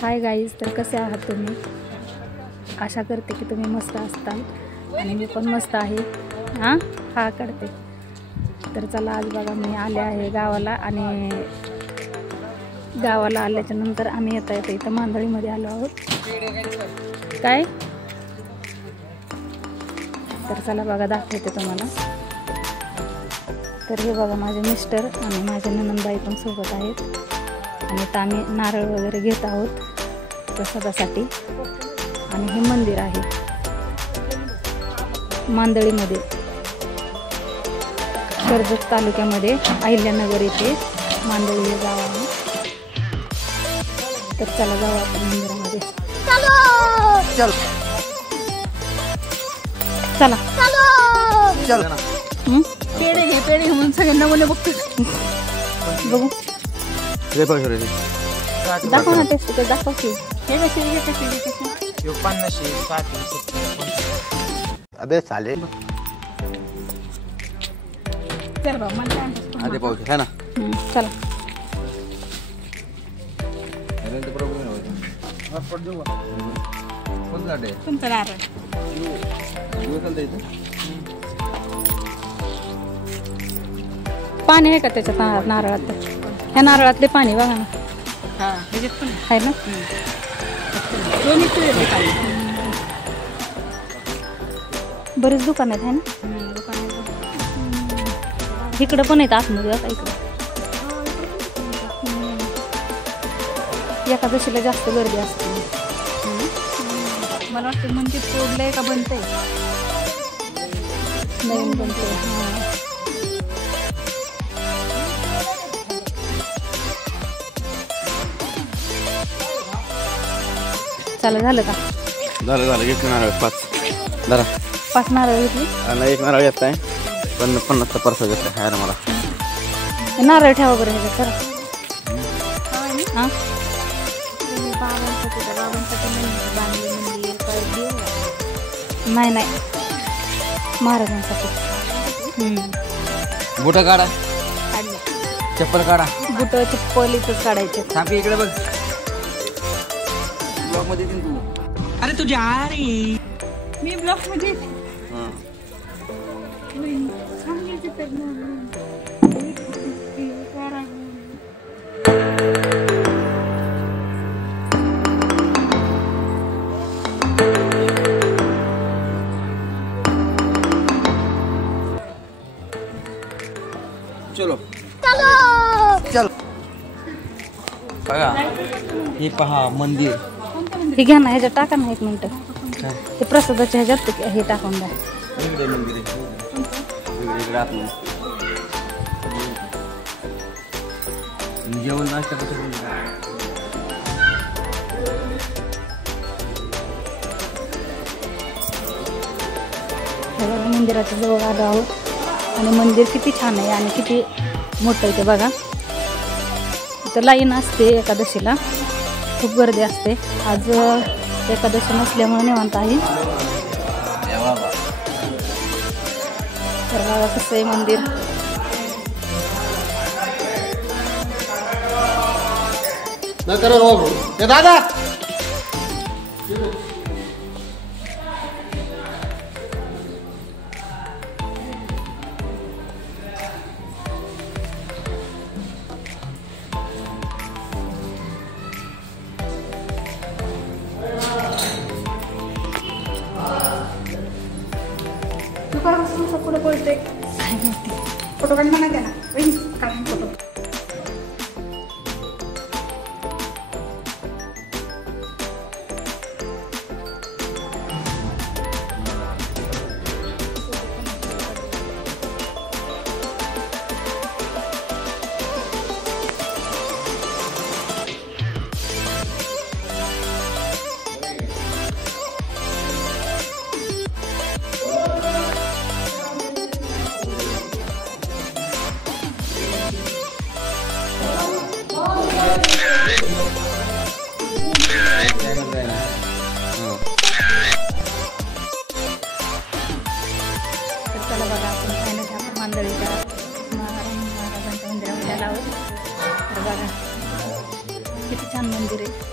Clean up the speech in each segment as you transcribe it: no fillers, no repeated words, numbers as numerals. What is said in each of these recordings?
Hi guys, तर कसे आहात तुम्ही? आशा करते की तुम्ही मस्त असताल आणि मी पण मस्त आहे. हा करते. तर चला, आज बघा मी आले आहे गावाला आणि गावाला आल्याच्या नंतर आम्ही येता इथं मांदळीमध्ये आलो आहोत. काय तर चला बघा, दाखवते तुम्हाला. तर हे बघा, माझे मिस्टर आणि माझे ननंदबाई पण सोबत आहेत आणि आता आम्ही नारळ वगैरे घेत आहोत प्रसादासाठी. आणि हे मंदिर आहे मांदळीमध्ये, कर्जत तालुक्यामध्ये अहिल्यानगर येथे मांदळी हे गाव आहे. तर चला जाऊ आपण मंदिरामध्ये. चला पेढे घे, पेढे म्हणून सगळ्यांना मला बघतो. बघू दाखव ना, टेस्ट ते दाखव की. हे कशी कशी 50 60 अबे साले तर बघ मला आधी पाहू है ना. चला रेंट प्रॉब्लेम होता. हा पड देऊ कोण गाडे तुमचं नारळ येऊ चल द्यायचं. पाणी आहे का त्याच्यात नारळात? ह्या नारळातले पाणी बघा ना. हां ह्याच्यात पण आहे ना. दोन्ही पिळे पाणी. बरेच दुकान आहेत, आहे ना. इकडं पण आहेत आतमध्ये आता. इकडं एकादशीला जास्त गर्दी असते. मला वाटतं मंदिर तोडलंय का बनतंय? नवीन बनते. हां चला, झालं का? झालं एक नारळ 5 धरा. 5 नारळ घेतली आणि एक नारळ येत आहे पण 50चा परसा घेत आहे ना मला. नारळ ठेवा बरं ह्याच्यात. खरं हां नाही महाराजांसाठी. बुट काढा, चप्पल काढा. बुट चप्पल इथंच काढायचे. सापी इकडे बघ. ब्लॉक मध्ये तू. अरे तुझी आरी मी ब्लॉक मध्ये. चलो चल बघा, हे पहा मंदिर. हे घ्या ना, ह्याच्यात टाका ना. 1 मिनिट. ते प्रसादाच्या ह्याच्यात हे टाकून द्या. इकडे मंदिर आहे. इकडे आतमध्ये जेवण नाश्ता कसं. मंदिराच्या जवळ आलो आहोत आणि मंदिर किती छान आहे आणि किती मोठं आहे ते बघा. इथं लाईन असते एकादशीला, खूप गर्दी असते. आज एकादशी नसल्यामुळे निवांत आहे. तर बघा कसं आहे मंदिर. दादा पुढे बोलते. फोटो काढ म्हणा द्या ना. फोटो किती छान मंदिर आहे.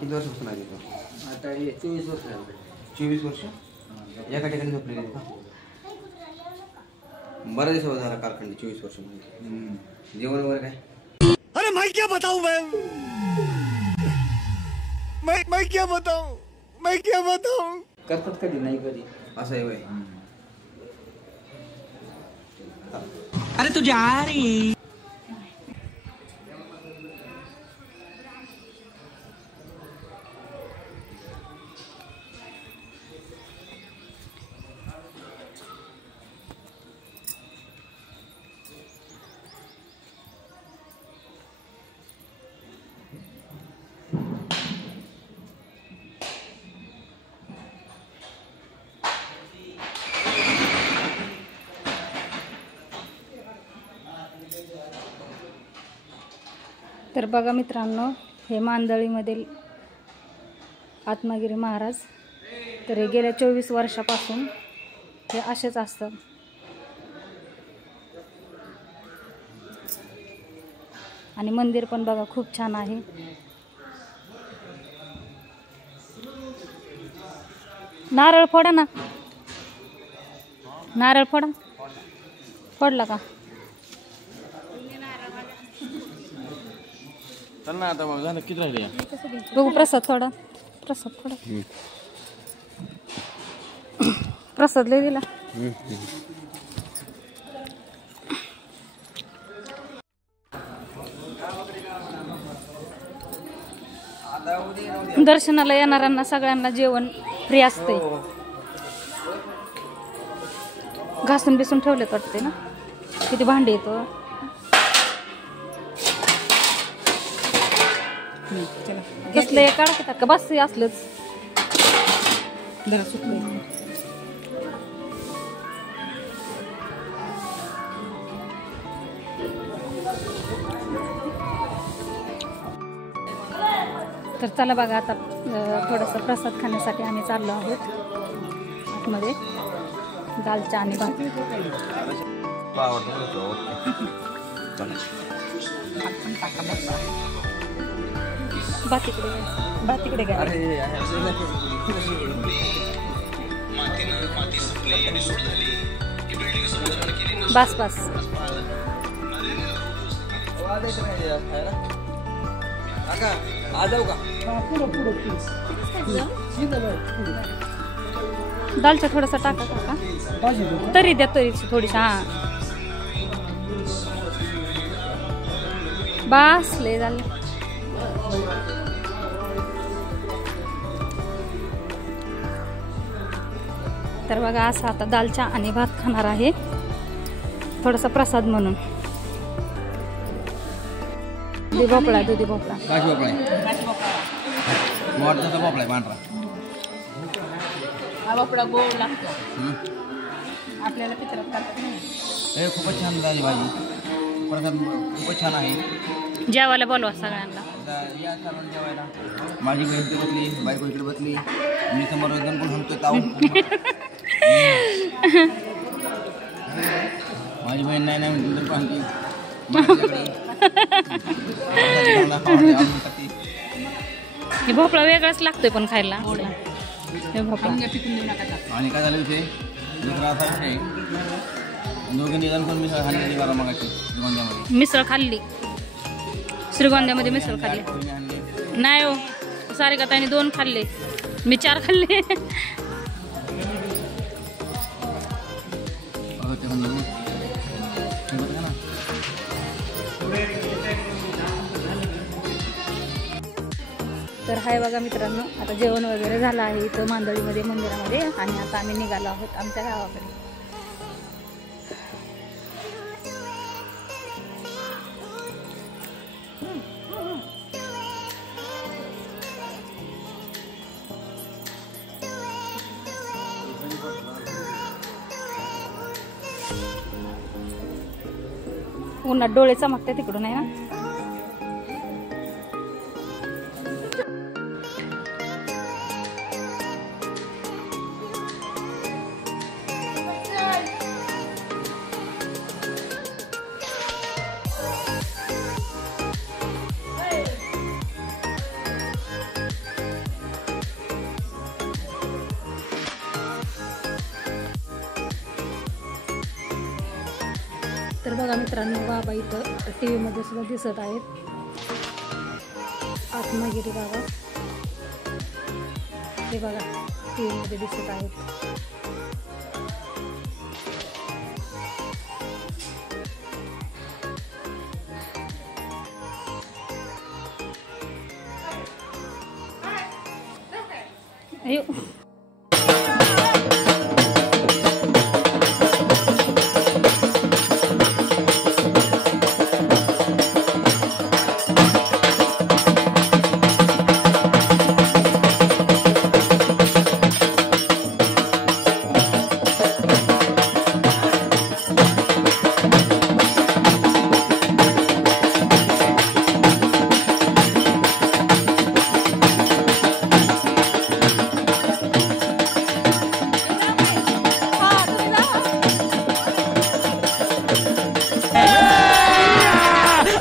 किती वर्षापासून आहे तिथं? आता हे 24 वर्ष झाले. 24 वर्ष एका ठिकाणी झोपलेले आहेत का? बऱ्याच दिवस झाला कारखान्यात 24 वर्ष म्हणजे. जेवण वगैरे काय? अरे मैं क्या बताऊं मैं क्या बताऊं करतात कधी नाही कधी असं आहे वय. अरे तू जा रही. तर बघा मित्रांनो, हे मांदळीमधील आत्मागिरी महाराज. तर हे गेल्या 24 वर्षापासून हे असेच असतात. आणि मंदिर पण बघा खूप छान आहे. नारळ फोडा ना, नारळ फोडा. फोडला का? चल ना आता, मग झालं किती राहिले? बघू प्रसाद थोडा, प्रसाद थोडा. प्रसाद लय दिला. दर्शनाला येणाऱ्यांना सगळ्यांना जेवण फ्री असते. घासून बिसून ठेवलेत वाटते ना. किती भांडी येतो. कसलं हे काढा की का बस असलंच. तर चला बघा, आता थोडंसं प्रसाद खाण्यासाठी आम्ही चाललो आहोत आतमध्ये. दालचा आणि भात. बातीकडे घ्या. बस बस. दालचा थोडासा टाका काका. तरी द्या तरीची थोडीशी. हा बस लय झालं. तर बघा, असं आता दालचा आणि भात खाणार आहे थोडासा प्रसाद म्हणून. दुधी भोपळा, दुधी भोपळा. काशी भोपळा आहे. मोठा भोपळा आहे पांढरा. हा भोपळा गोड लागतो. आपल्याला पितरात करतात नाही. हे खूपच छान झाली भाजी. प्रसाद खूपच छान आहे. जेवायला बोलवा सगळ्यांना. या सर्वांना जेवायला. माझी बहीण इकडे बसली, बायको इकडे बसली. मी समोर एकदम पण सांगतोय ताऊ. माझी बहीण नाही नाही म्हणते पाहती. हे भोपळा वेगळाच लागतोय पण खायला. हे भोपळा. आणि काय झालं ते दुसरा असा विषय, दोघांनी जण पण मिसळ खाल्ली बारा मागाची श्रीगोंद्यामध्ये. मिसळ खाल्ली श्रीगोंद्यामध्ये. मिसळ खाल्ली नाही हो. सारिकाताईने 2 खाल्ले, मी 4 खाल्ले. तर हाय बघा मित्रांनो, आता जेवण वगैरे झालं आहे इथं मांदळीमध्ये मंदिरामध्ये आणि आता आम्ही निघालो आहोत आमच्या गावाकडे. उन्हात डोळे चमकते तिकडून आहे ना. तर बघा मित्रांनो, बाबा इथं टी व्हीमध्ये सुद्धा दिसत आहेत. आत्मगिरी बाबा हे बघा टी व्हीमध्ये दिसत आहेत. अयो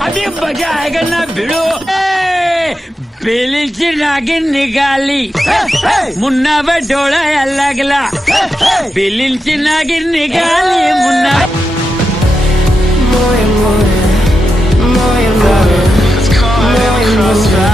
अभी मजा आएगा ना भिड़ो. बेलीची नागिन निघाली, मुन्ना डोळा लागला. बेलीची नागिन निघाली, Munna. More and more, more and more, more and more.